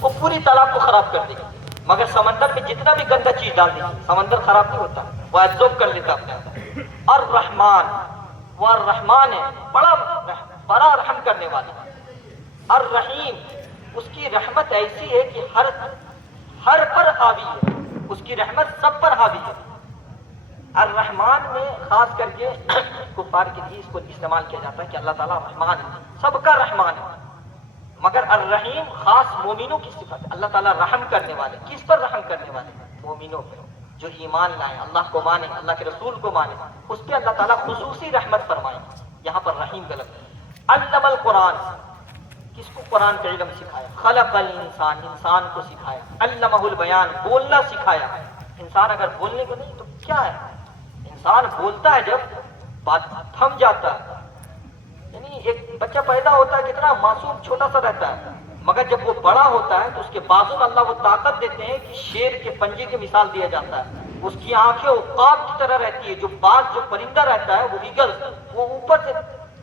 وہ پوری تالاب کو خراب کر دے گی، مگر سمندر میں جتنا بھی گندا چیز ڈال دی سمندر خراب نہیں ہوتا، وہ ایبزورب کر لیتا اپنے اندر۔ الرحمن، وہ الرحمن ہے، بڑا رحم کرنے والا۔ الرحیم، اس کی رحمت ایسی ہے کہ ہر پر حاوی ہے، اس کی رحمت سب پر حاوی ہے۔ الرحمن میں خاص کر کے کفار کے لیے اس کو استعمال کیا جاتا ہے کہ اللہ تعالیٰ رحمان ہے، سب کا رحمان ہے، مگر الرحیم خاص مومنوں کی صفت ہے۔ اللہ تعالیٰ رحم کرنے والے، کس پر رحم کرنے والے؟ مومنوں پہ، جو ایمان لائے، اللہ کو مانے، اللہ کے رسول کو مانے، اس پہ اللہ تعالیٰ خصوصی رحمت فرمائے۔ یہاں پر رحیم غلط ہے۔ علم القرآن، کس کو قرآن کا علم سکھایا؟ خلق الانسان، انسان کو سکھایا۔ علمہ البیان، بولنا سکھایا۔ انسان اگر بولنے کو نہیں تو کیا ہے؟ انسان بولتا ہے جب بات تھم جاتا ہے، یعنی ایک بچہ پیدا ہوتا ہے کتنا معصوم چھوٹا سا رہتا ہے، مگر جب وہ بڑا ہوتا ہے تو اس کے بازو میں اللہ وہ طاقت دیتے ہیں کہ شیر کے پنجے کی مثال دیا جاتا ہے، اس کی آنکھیں عقاب کی طرح رہتی ہے، جو باز جو پرندہ رہتا ہے وہ ایگل، وہ اوپر سے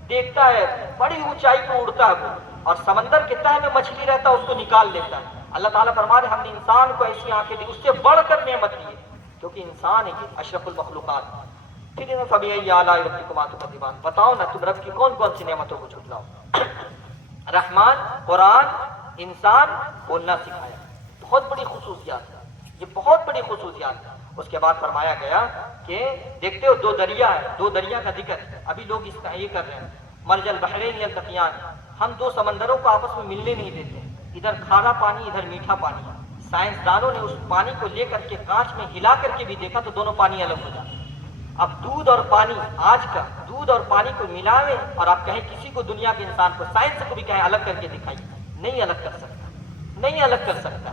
دیکھتا ہے، بڑی اونچائی پہ اڑتا ہے وہ، اور سمندر کے تہہ میں مچھلی رہتا ہے اس کو نکال لیتا ہے۔ اللہ تعالیٰ فرما رہے ہم نے انسان کو ایسی آنکھیں دی، اس سے بڑھ کر نعمت دی ہے، کیونکہ انسان ہے اشرف المخلوقات۔ پھر فبأي آلاء ربكما تكذبان، بتاؤ نا تم رب کی کون کون سی نعمتوں کو جھٹلاؤ۔ رحمان، قرآن، انسان، بولنا سکھایا، بہت بڑی خصوصیات ہے، یہ بہت بڑی خصوصیات ہے۔ اس کے بعد فرمایا گیا کہ دیکھتے ہو دو دریا ہے، دو دریا کا ذکر ہے، ابھی لوگ اس کا یہ کر رہے ہیں، مرج البحرین یلتقیان، ہم دو سمندروں کو آپس میں ملنے نہیں دیتے، ادھر کھارا پانی ادھر میٹھا پانی ہے۔ سائنسدانوں نے اس پانی کو لے کر کے کانچ میں ہلا کر کے بھی دیکھا تو دونوں پانی الگ ہو جاتے۔ اب دودھ اور پانی، آج کا دودھ اور پانی کو ملاویں اور آپ کہیں کسی کو دنیا کے انسان کو، سائنس کو بھی کہیں الگ کر کے دکھائیے، نہیں الگ کر سکتا، نہیں الگ کر سکتا۔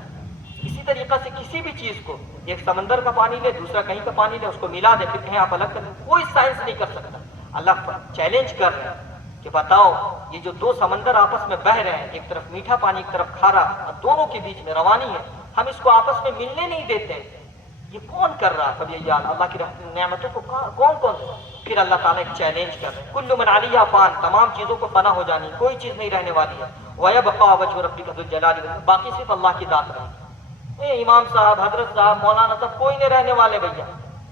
اسی طریقہ سے کسی بھی چیز کو، ایک سمندر کا پانی لے دوسرا کہیں کا پانی لے، اس کو ملا دے پھر کہیں آپ الگ کر دیں، کوئی سائنس نہیں کر سکتا۔ اللہ چیلنج کر رہے ہیں کہ بتاؤ یہ جو دو سمندر آپس میں بہ رہے ہیں، ایک طرف میٹھا پانی ایک طرف کھارا، اور دونوں کے بیچ میں روانی ہے، ہم اس کو آپس میں ملنے نہیں دیتے، یہ کون کر رہا ہے؟ کبھی اللہ کی نعمتوں کو کون سے؟ پھر اللہ تعالیٰ ایک چیلنج کر رہے ہیں، کل من علیہا فان، تمام چیزوں کو فنا ہو جانی، کوئی چیز نہیں رہنے والی ہے، وَيَبْقَىٰ وَجْهُ رَبِّكَ ذُو الجلال والإکرام، باقی صرف اللہ کی ذات رہے گی۔ امام صاحب، حضرت صاحب، مولانا صاحب، کوئی نہیں رہنے والے بھیا،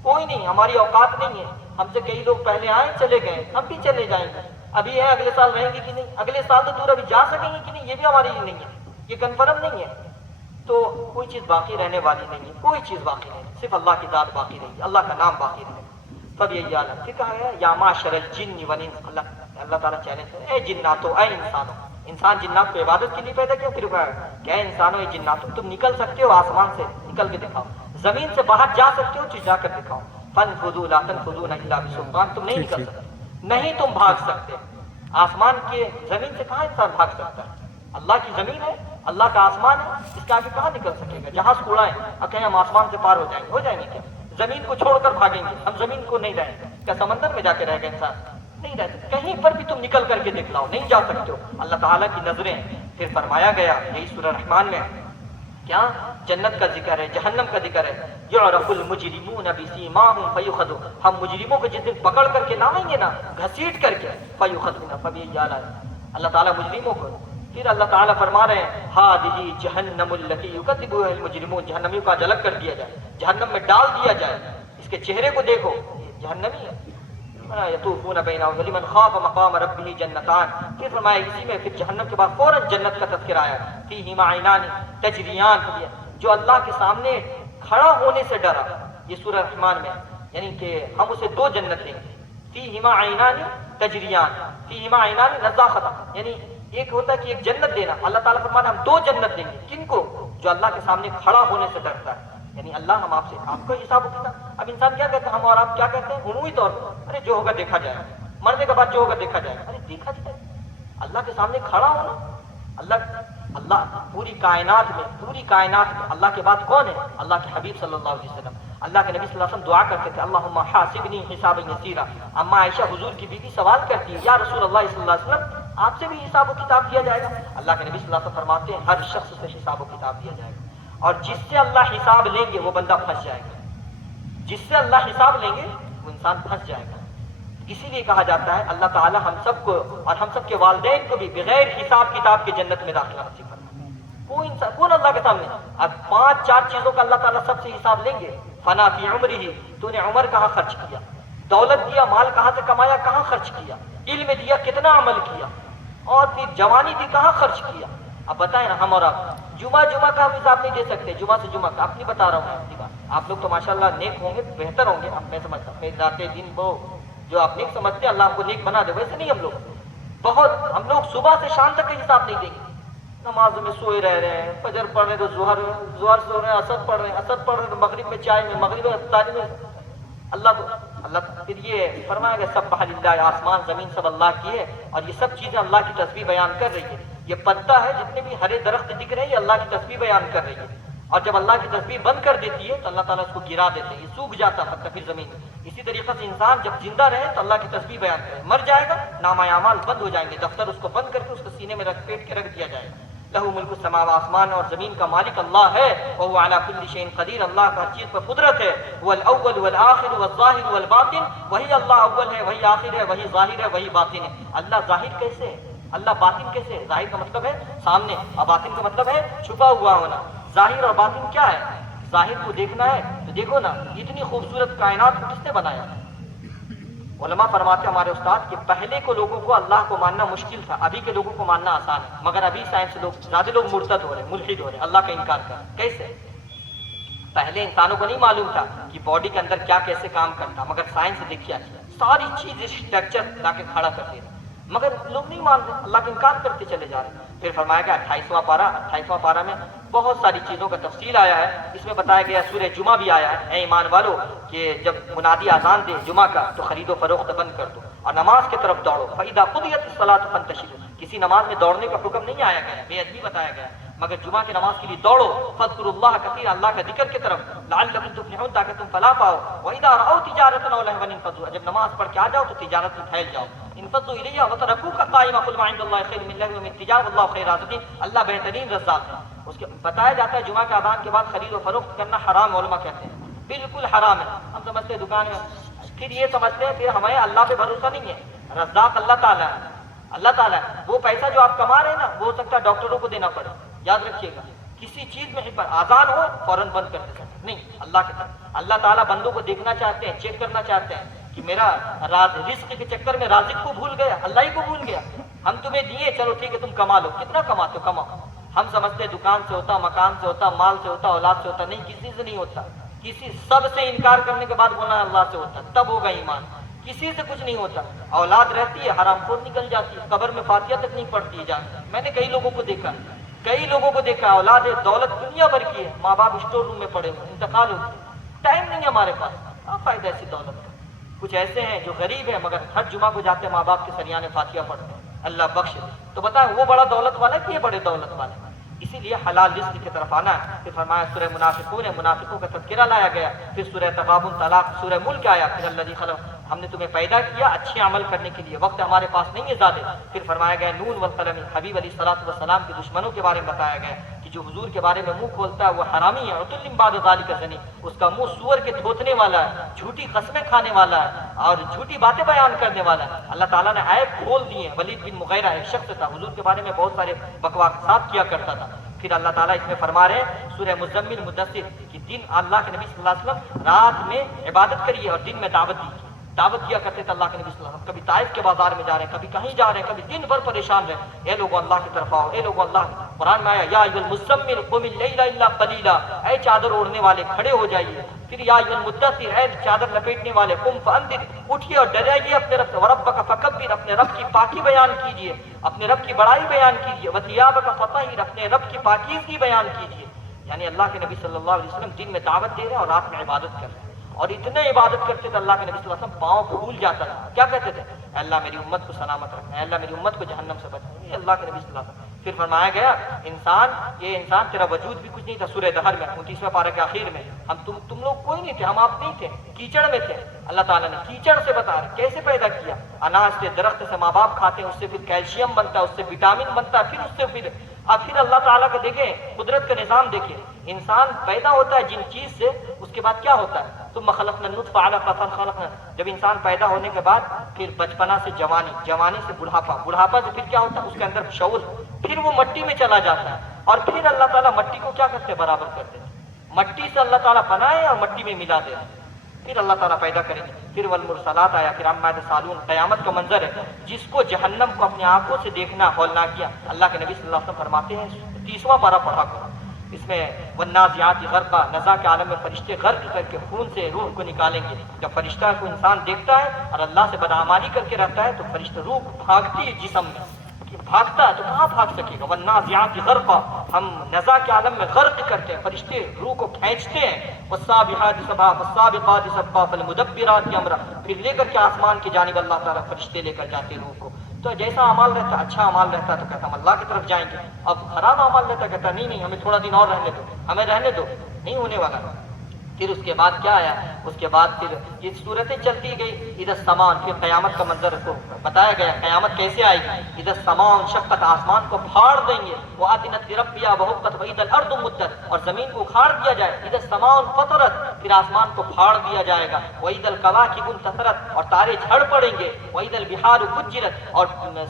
کوئی نہیں، ہماری اوقات نہیں ہے، ہم سے کئی لوگ پہلے آئے چلے گئے، ہم بھی چلے جائیں گے، ابھی ہے اگلے سال رہیں گے کہ نہیں، اگلے سال تو دور ابھی جا سکیں گے کہ نہیں، یہ بھی ہماری نہیں ہے، یہ کنفرم نہیں ہے۔ تو کوئی چیز باقی رہنے والی نہیں ہے، کوئی چیز باقی نہیں ہے، صرف اللہ کی ذات باقی رہے گی، اللہ کا نام باقی رہے گا۔ تب یہ یاد ہے، پھر کہا گیا یا معشر الجن والانس، اللہ تعالیٰ چیلنج کرے، اے جناتو، اے انسانوں، انسان جنات کو عبادت کے لیے پیدا کیا، پھر کیا اے انسانوں، اے جناتو، تم نکل سکتے ہو آسمان سے، نکل کے دکھاؤ، زمین سے باہر جا سکتے ہو تو جا کر دکھاؤ، فانفذوا لا تنفذون الا بسلطان، تم نہیں نکل سکتے، نہیں تم بھاگ سکتے، آسمان کے زمین سے کہاں انسان بھاگ سکتا ہے؟ اللہ کی زمین ہے، اللہ کا آسمان ہے، اس کے آگے کہاں نکل سکے گا؟ جہاز کو اڑائیں اور کہیں ہم آسمان سے پار ہو جائیں گے کیا؟ زمین کو چھوڑ کر بھاگیں گے ہم، زمین کو نہیں رہیں گے کیا؟ سمندر میں جا کے رہے گا انسان؟ نہیں رہ سکتے، کہیں پر بھی تم نکل کر کے دکھلاؤ، نہیں جا سکتے ہو، اللہ تعالیٰ کی نظریں۔ پھر فرمایا گیا یہی سورہ رحمان میں کیا جنت کا ذکر ہے، جہنم کا ذکر ہے، یعرف المجرمون بسیماہم فیؤخذوا، ہم مجرموں کو جس دن پکڑ کر کے لائیں گے نا، گھسیٹ کر کے، فیؤخذون فبأي، اللہ تعالیٰ مجرموں کو، پھر اللہ تعالیٰ فرما رہے ہیں ہذہ جہنم التی یکذب بہا المجرمون، جہنمیوں کا جلک کر دیا جائے، جہنم میں ڈال دیا جائے، اس کے چہرے کو دیکھو، یہ جہنمی ہے، یطوفون بینہم ولمن خاف مقام ربہ جنتان، پھر فرمایا اسی میں پھر جہنم کے بعد فوراً جنت کا تذکرہ آیا، فیہما عینان تجریان، جو اللہ کے سامنے کھڑا ہونے سے ڈرا، یہ سورہ رحمان میں، یعنی کہ ہم اسے دو جنت دیں گے، فیہما عینان تجریان، فیہما عینان نضاختہ، یعنی ایک ہوتا ہے کہ ایک جنت دینا، اللہ تعالیٰ فرمانا ہم دو جنت دیں گے، کن کو؟ جو اللہ کے سامنے کھڑا ہونے سے ڈرتا ہے، یعنی اللہ ہم آپ سے، آپ کو حساب و کتاب۔ اب انسان کیا کہتا ہے، ہم اور آپ کیا کہتے ہیں عمومی طور پر، ارے جو ہوگا دیکھا جائے گا، مرنے کے بعد جو ہوگا دیکھا جائے گا، ارے دیکھا جائے گا، اللہ کے سامنے کھڑا ہونا، اللہ پوری کائنات میں اللہ کے بعد کون ہے؟ اللہ کے حبیب صلی اللہ علیہ وسلم، اللہ کے نبی صلی اللہ علیہ وسلم دعا کرتے تھے اللہم حاسبنی حسابا یسیرا، اما عائشہ حضور کی بیوی سوال کرتی ہے یا رسول اللہ صلی اللہ علیہ وسلم آپ سے بھی حساب و کتاب دیا جائے گا؟ اللہ کے نبی صلی اللہ علیہ وسلم فرماتے ہیں ہر شخص سے حساب و کتاب دیا جائے گا، اور جس سے اللہ حساب لیں گے وہ بندہ پھنس جائے گا، جس سے اللہ حساب لیں گے وہ انسان پھنس جائے گا۔ اسی لیے کہا جاتا ہے اللہ تعالیٰ ہم سب کو اور ہم سب کے والدین کو بھی بغیر حساب کتاب کے جنت میں داخلہ نصیب فرمائے، کوئی انسان کون اللہ کے سامنے؟ اب 5-4 چیزوں کا اللہ تعالیٰ سب سے حساب لیں گے. فنا فی عمرہ، تو نے عمر کہاں خرچ کیا، دولت دیا مال کہاں سے کمایا کہاں خرچ کیا، علم دیا کتنا عمل کیا، اور پھر جوانی دی کہاں خرچ کیا. اب بتائیں نا ہم اور آپ جمعہ کا ہم حساب نہیں دے سکتے، جمعہ سے جمعہ کا. آپ نہیں بتا رہا ہوں اپنی بات. آپ لوگ تو ماشاءاللہ نیک ہوں گے، بہتر ہوں گے. اب میں سمجھتا ہوں راتیں دن وہ جو آپ نیک سمجھتے ہیں اللہ آپ کو نیک بنا دے، ویسے نہیں. ہم لوگ بہت ہم لوگ صبح سے شام تک کا حساب نہیں دیں گے. نمازوں میں سوئے رہ رہے ہیں، فجر پڑھ رہے تو ظہر سو رہے ہیں، عصر پڑھ رہے ہیں، عصر پڑھ رہے ہیں تو مغرب میں چائے میں، مغرب میں افطاری میں. اللہ پھر یہ فرمایا کہ سبح للہ، آسمان زمین سب اللہ کی ہے، اور یہ سب چیزیں اللہ کی تسبیح بیان کر رہی ہے. یہ پتا ہے جتنے بھی ہرے درخت دکھ رہے ہیں یہ اللہ کی تسبیح بیان کر رہی ہے. اور جب اللہ کی تسبیح بند کر دیتی ہے تو اللہ تعالیٰ اس کو گرا دیتے ہیں، یہ سوکھ جاتا ہے پھر زمین میں. اسی طریقے سے انسان جب زندہ رہے تو اللہ کی تسبیح بیان کرے، مر جائے گا نامہ اعمال بند ہو جائیں گے، دفتر اس کو بند کر کے اس کو سینے میں پیٹ کے رکھ دیا جائے گا. لہو ملک السماوات، آسمان اور زمین کا مالک اللہ ہے. وہو علی کل شیء قدیر، اللہ کا ہر چیز پر قدرت ہے. هو الاول والآخر والظاہر والباطن، وہی اللہ اول ہے، وہی آخر ہے، وہی ظاہر ہے، وہی باطن ہے. اللہ ظاہر کیسے ہے، اللہ باطن کیسے ہے؟ ظاہر کا مطلب ہے سامنے، اور باطن کا مطلب ہے چھپا ہوا ہونا. ظاہر اور باطن کیا ہے؟ ظاہر کو دیکھنا ہے تو دیکھو نا اتنی خوبصورت کائنات کو کس نے بنایا. علماء فرماتے ہیں ہمارے استاد کہ پہلے کو لوگوں کو اللہ کو ماننا مشکل تھا، ابھی کے لوگوں کو ماننا آسان ہے. مگر ابھی سائنس لوگ زیادہ لوگ مرتد ہو رہے ہیں، ملحد ہو رہے ہیں، اللہ کا انکار کر. کیسے؟ پہلے انسانوں کو نہیں معلوم تھا کہ باڈی کے اندر کیا کیسے کام کرتا، مگر سائنس دیکھیے ساری چیز اسٹرکچر لا کے کھڑا کر دیا، مگر لوگ نہیں مانتے، اللہ کا انکار کرتے چلے جا رہے ہیں. پھر فرمایا گیا 28واں پارہ میں بہت ساری چیزوں کا تفصیل آیا ہے. اس میں بتایا گیا سورہ جمعہ بھی آیا ہے، اے ایمان والو کہ جب منادی اذان دے جمعہ کا تو خرید و فروخت بند کر دو اور نماز کی طرف دوڑو. فَإِذَا قُضِيَتِ الصَّلَاةُ فَانتَشِرُوا، کسی نماز میں دوڑنے کا حکم نہیں آیا گیا، بے ادبی بتایا گیا، مگر جمعہ کی نماز کے لیے دوڑو. فَاذْكُرُوا اللَّهَ كَثِيرًا، اللہ کا ذکر کی طرف، لَعَلَّكُمْ تُفْلِحُونَ، تاکہ تم فلاح پاؤ. وَإِذَا رَأَوْا تِجَارَةً أَوْ لَهْوًا انفَضُّوا، جب نماز پڑھ کے آ جاؤ تو تجارت میں پھیل جاؤ. انفضوا الیہ وترکوک قائما قل ما عند اللہ خیر من اللہو ومن التجارۃ واللہ خیر الرازقین، اللہ بہترین رزاق ہے. اس کے بتایا جاتا ہے جمعہ کے اذان کے بعد خرید و فروخت کرنا حرام، علماء کہتے ہیں بالکل حرام ہے. ہم سمجھتے ہیں دکان میں، پھر یہ سمجھتے ہیں پھر ہمیں اللہ پہ بھروسہ نہیں ہے. رزاق اللہ تعالیٰ ہے، اللہ تعالیٰ ہے. وہ پیسہ جو آپ کما رہے ہیں نا وہ ہو سکتا ہے ڈاکٹروں کو دینا پڑے، یاد رکھیے گا. کسی چیز میں آزان ہو فوراً بند کر دیتے نہیں، اللہ کے طرف. اللہ تعالیٰ بندوں کو دیکھنا چاہتے ہیں، چیک کرنا چاہتے ہیں کہ میرا رزق کے چکر میں رازق کو بھول گیا، اللہ ہی کو بھول گیا. ہم تمہیں دیے، چلو ٹھیک ہے تم کما لو، کتنا کماتے ہو کماؤ. ہم سمجھتے ہیں دکان سے ہوتا، مکان سے ہوتا، مال سے ہوتا، اولاد سے ہوتا. نہیں، کسی سے نہیں ہوتا. کسی سب سے انکار کرنے کے بعد بولنا اللہ سے ہوتا، تب ہوگا ایمان. کسی سے کچھ نہیں ہوتا. اولاد رہتی ہے حرام خور نکل جاتی ہے، قبر میں فاتحہ تک نہیں پڑتی ہے جان. میں نے کئی لوگوں کو دیکھا اولاد ہے، دولت دنیا بھر کی ہے، ماں باپ اسٹور روم میں پڑے ہوئے، انتقال ہو گیا، ٹائم نہیں ہے ہمارے پاس. کیا فائدہ ایسی دولت کا. کچھ ایسے ہیں جو غریب ہیں مگر ہر جمعہ کو جاتے ہیں ماں باپ کے سریانے فاتحہ پڑھتے ہیں، اللہ بخش دے. تو بتائیں وہ بڑا دولت والا ہے کہ یہ بڑے دولت والے ہیں. اسی لیے حلال رزق کی طرف آنا ہے. پھر فرمایا سورہ منافقون ہے، منافقوں کا تذکرہ لایا گیا. پھر سورہ تغابن طلاق، سورہ ملک آیا. پھر الذی خلق، ہم نے تمہیں پیدا کیا اچھے عمل کرنے کے لیے، وقت ہمارے پاس نہیں ہے زیادہ. پھر فرمایا گیا نون والقلم، حبیب علیہ الصلوۃ والسلام کے دشمنوں کے بارے میں بتایا گیا کہ جو حضور کے بارے میں منہ کھولتا ہے وہ حرامی ہے. عتل بعد ذلک زنی، اس کا منہ سور کے تھوتنے والا ہے، جھوٹی قسمیں کھانے والا ہے اور جھوٹی باتیں بیان کرنے والا ہے. اللہ تعالیٰ نے عیب کھول دیے. ولید بن مغیرہ ایک شخص تھا، حضور کے بارے میں بہت سارے بکواسات کیا کرتا تھا. پھر اللہ تعالیٰ اس میں فرما رہے ہیں سورہ مزمل مدثر کہ دن اللہ کے نبی صلی اللہ علیہ وسلم رات میں عبادت کریے اور دن میں دعوت کیا کرتے تھے. اللہ کے نبی صلی اللہ علیہ وسلم کبھی طائف کے بازار میں جا رہے ہیں، کبھی کہیں جا رہے ہیں، کبھی دن بھر پریشان رہے. اے لوگوں اللہ کی طرف آؤ، اے لوگوں اللہ. قرآن میں آیا یا ایھا المزمل قم اللیل الا قلیلا، اے چادر اوڑھنے والے کھڑے ہو جائیے. پھر یا ایھا المدثر، اے چادر لپیٹنے والے قم فانذر، اٹھیے اور ڈرائیے اپنے رب سے. وربک فکبر، اپنے رب کی پاکی بیان کیجیے، اپنے رب کی بڑائی بیان کیجیے. وثیابک فطہر، اپنے رب کی پاکیزگی بیان کیجیے. یعنی اللہ کے نبی صلی اللہ علیہ وسلم دن میں دعوت دے رہے ہیں اور رات میں عبادت کر رہے ہیں. اور اتنے عبادت کرتے تھے اللہ کے نبی صلی اللہ علیہ وسلم پاؤں پھول جاتا تھا. کیا کہتے تھے؟ اے اللہ میری امت کو سلامت رکھنا، اے اللہ میری امت کو جہنم سے بچانا. یہ اللہ کے نبی صلی اللہ علیہ وسلم. پھر فرمایا گیا یہ انسان تیرا وجود بھی کچھ نہیں تھا. سورہ دہر میں 29واں پارہ کے آخر میں تم لوگ کوئی نہیں تھے، ہم آپ نہیں تھے، کیچڑ میں تھے. اللہ تعالیٰ نے کیچڑ سے بتا رہے کیسے پیدا کیا. اناج سے، درخت سے ماں باپ کھاتے ہیں، اس سے پھر کیلشیم بنتا ہے، اس سے وٹامن بنتا ہے، پھر اس سے پھر اللہ تعالیٰ کا دیکھیں قدرت کا نظام دیکھیں. انسان پیدا ہوتا ہے جن چیز سے، اس کے بعد کیا ہوتا ہے؟ ثم خلقنا النطفة علقة خلقنا، جب انسان پیدا ہونے کے بعد پھر بچپنا سے جوانی، جوانی سے بڑھاپا، بڑھاپا سے پھر کیا ہوتا ہے؟ اس کے اندر شعور، پھر وہ مٹی میں چلا جاتا ہے اور پھر اللہ تعالیٰ مٹی کو کیا کرتے برابر کرتے ہیں، مٹی سے اللہ تعالیٰ بنائے اور مٹی میں ملا دے، پھر اللہ تعالیٰ پیدا کریں گے۔ پھر والمرسلات آیا، پھر عما یتساءلون، قیامت کا منظر ہے جس کو جہنم کو اپنی آنکھوں سے دیکھنا ہولناک کیا۔ اللہ کے نبی صلی اللہ علیہ وسلم فرماتے ہیں 30واں پارہ پڑھا کرو، اس میں والنازعات غرقا، نزا کے عالم میں فرشتے غرق کر کے خون سے روح کو نکالیں گے۔ جب فرشتہ کو انسان دیکھتا ہے اور اللہ سے بدعمالی کر کے رہتا ہے تو فرشتہ روح بھاگتی ہے جسم میں، بھاگتا ہے تو کہاں بھاگ سکے گا؟ والنازعات غرقا، ہم نزا کے عالم میں غرق کرتے ہیں، فرشتے روح کو کھینچتے ہیں۔ والسابحات سبحا والسابقات سبقا فالمدبرات امرا، پھر لے کر کے آسمان کی جانب اللہ تعالیٰ فرشتے لے کر جاتے روح کو۔ تو جیسا اعمال رہتا، اچھا اعمال رہتا تو کہتا ہم اللہ کی طرف جائیں گے، اب خراب اعمال رہتا کہتا نہیں ہمیں تھوڑا دن اور رہنے دو، ہمیں رہنے دو، نہیں ہونے والا۔ پھر اس کے بعد کیا آیا؟ اس کے بعد پھر یہ صورتیں چلتی گئی۔ اذا السماء، پھر قیامت کا منظر کو بتایا گیا، قیامت کیسے آئے گی۔ اذا السماء انشقت، آسمان کو پھاڑ دیں گے، وآذنت لربها وحقت، واذا الارض مدت، اور زمین کو اکھاڑ دیا جائے۔ اذا السماء انفطرت، پھر آسمان کو پھاڑ دیا جائے گا۔ واذا الکواکب انتثرت، اور تارے جھڑ پڑیں گے۔ واذا البحار فجرت، اور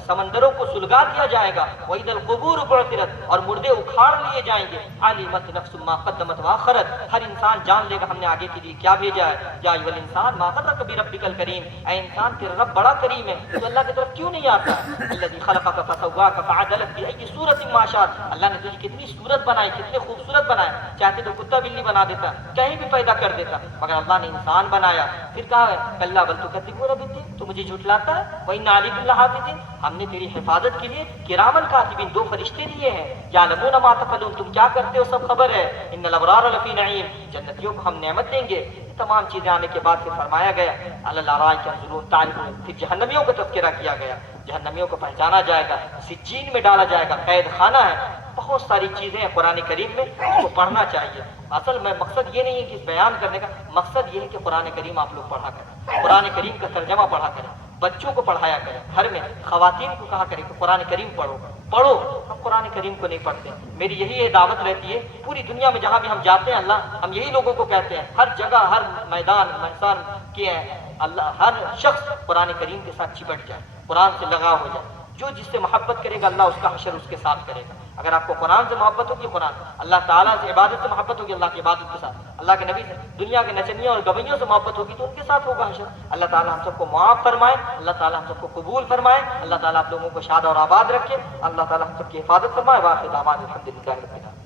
سمندروں کو سلگا دیا جائے گا۔ واذا القبور بعثرت، اور مردے اکھاڑ لیے جائیں گے۔ علمت نفس ما قدمت واخرت، ہر انسان جان لے گا ہم نے آگے کے لیے کیا بھیجا ہے۔ یا ایھا الانسان ما غرک بربک الکریم، اے انسان تیرا رب بڑا کریم ہے، تو اللہ کی طرف کیوں نہیں آتا؟ الذی خلقک فسواک فعدلک بأی صورت ما شاء، اللہ نے تجھے کتنی صورت بنائی، کتنے خوبصورت بنایا، چاہتے تو کتا بلی بنا دیتا، کہیں بھی پیدا کر دیتا، مگر اللہ نے انسان بنایا۔ پھر کہا ہے کلا بل تکذبون بالدین، تو مجھے جھٹلاتا ہے۔ وإن علیکم لحافظین، ہم نے تیری حفاظت کے لیے کرامن کاتبین، 2 فرشتے دیے ہیں۔ یعلمون ما تفعلون، تم کیا کرتے ہو سب خبر ہے۔ ان الابرار لفی نعیم، جنتیوں کو ہم نعمت دیں گے۔ تمام چیزیں آنے کے بعد پھر فرمایا گیا علی الارائک ینظرون تعرفون، پھر جہنمیوں کا تذکرہ کیا گیا، جہنمیوں کو پہچانا جائے گا، سجین میں ڈالا جائے گا، قید خانہ ہے۔ بہت ساری چیزیں ہیں قرآن کریم میں، اس کو پڑھنا چاہیے۔ اصل میں مقصد یہ نہیں ہے کہ اس بیان کرنے کا مقصد یہ ہے کہ قرآن کریم آپ لوگ پڑھا کریں، قرآن کریم کا ترجمہ پڑھا کریں، بچوں کو پڑھایا کریں، گھر میں خواتین کو کہا کریں کہ قرآن کریم پڑھو پڑھو۔ ہم قرآن کریم کو نہیں پڑھتے، میری یہی دعوت رہتی ہے پوری دنیا میں جہاں بھی ہم جاتے ہیں اللہ، ہم یہی لوگوں کو کہتے ہیں، ہر جگہ ہر میدان محسان کے اللہ، ہر شخص قرآن کریم کے ساتھ چپٹ جائے، قرآن سے لگا ہو جائے۔ جو جس سے محبت کرے گا اللہ اس کا حشر اس کے ساتھ کرے گا۔ اگر آپ کو قرآن سے محبت ہوگی، قرآن اللہ تعالیٰ سے عبادت سے محبت ہوگی، اللہ کی عبادت کے ساتھ، اللہ کے نبی سے، دنیا کے نچنیوں اور گویوں سے محبت ہوگی تو ان کے ساتھ ہوگا حشر۔ اللہ تعالیٰ ہم سب کو معاف فرمائے، اللہ تعالیٰ ہم سب کو قبول فرمائے، اللہ تعالیٰ آپ لوگوں کو شاد اور آباد رکھے، اللہ تعالیٰ ہم سب کی حفاظت فرمائے۔ واخر دعوانا الحمدللہ رب العالمین۔